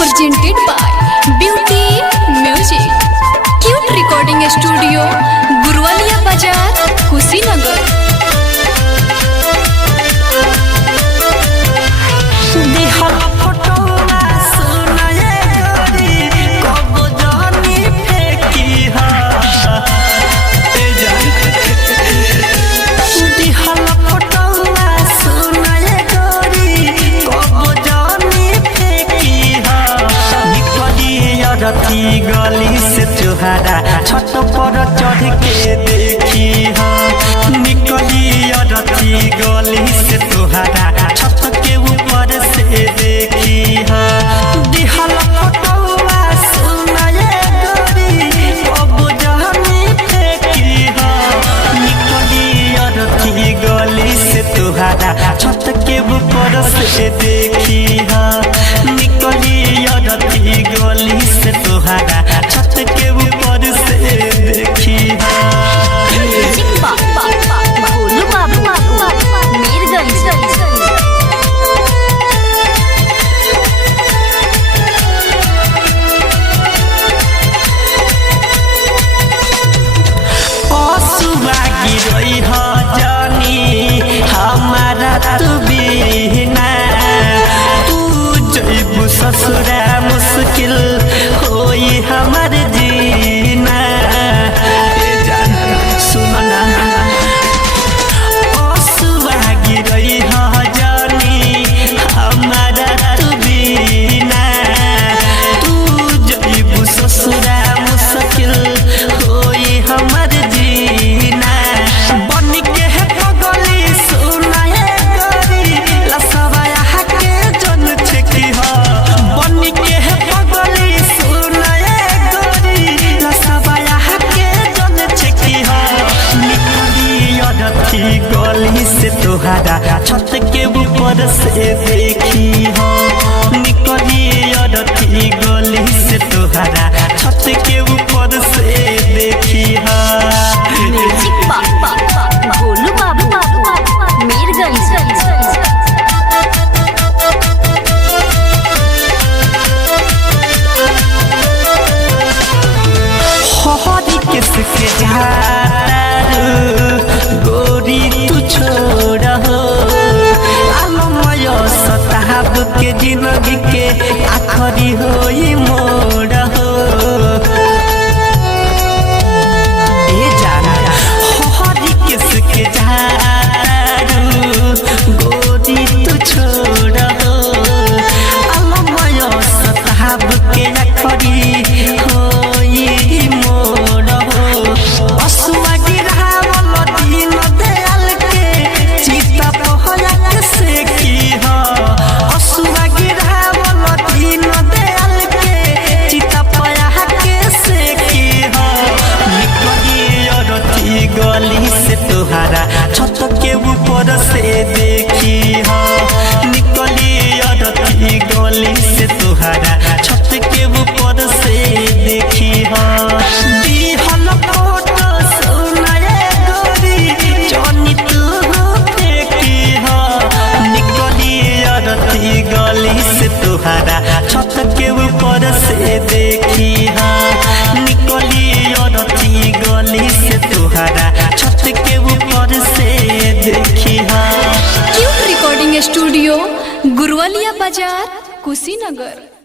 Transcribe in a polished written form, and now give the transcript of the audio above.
presented by Beauty Music. Cute Recording Studio, Gurwalia Bazar, Kushinagar. गली से चुहारा छत पर चढ़ के देखी निकली रथी गली से तुहारा छत के ऊपर से देखी दिहल फटौआ सुनाए गोरी कब जहनी फेंकी निकली रथी गली से तुहारा छत के ऊपर से देखी निकली रथी गली से तुहारा छत के ऊपर से देखी भोलू बाबू मीरगंज। असुआ गिरई ह जानी हमारा तू बिना तू जइबू ससुरा मुश्किल होई हमार जीना। सुनना असुआ गिरई ह जानी हमारा तू बिना तू जइबू ससुरा मुश्किल होई हमार जीना। बन के है पगली सुनाए गोरी लसवाया के जन छकी बन के है पगली सुनाए गोरी लसवाया के जन छकी निकली रथी गली से तुहारा छत के ऊपर से देखी निकली रथी गली से तुहारा छत के ऊपर से देखी भोलू बाबू मीरगंज। हरी किसके गोरी तू छोड़ आलमय सताब के जिंदगी के आखरी होई मोड़ हरी किसके गोरी तू छोड़ आलमय सताब के आखरी गली से तुहारा छत के ऊपर से देखी निकली रथी गली से तुहारा छत के ऊपर से देखी दिहल फोटो सुनाए गोरी जनी तू फेंकी निकली रथी गली से तुहारा छत के ऊपर से देखी निकली रथी गली से तुहारा छत के ऊपर से देखी क्यूट रिकॉर्डिंग स्टूडियो, गुरवालिया बाजार, कुशीनगर।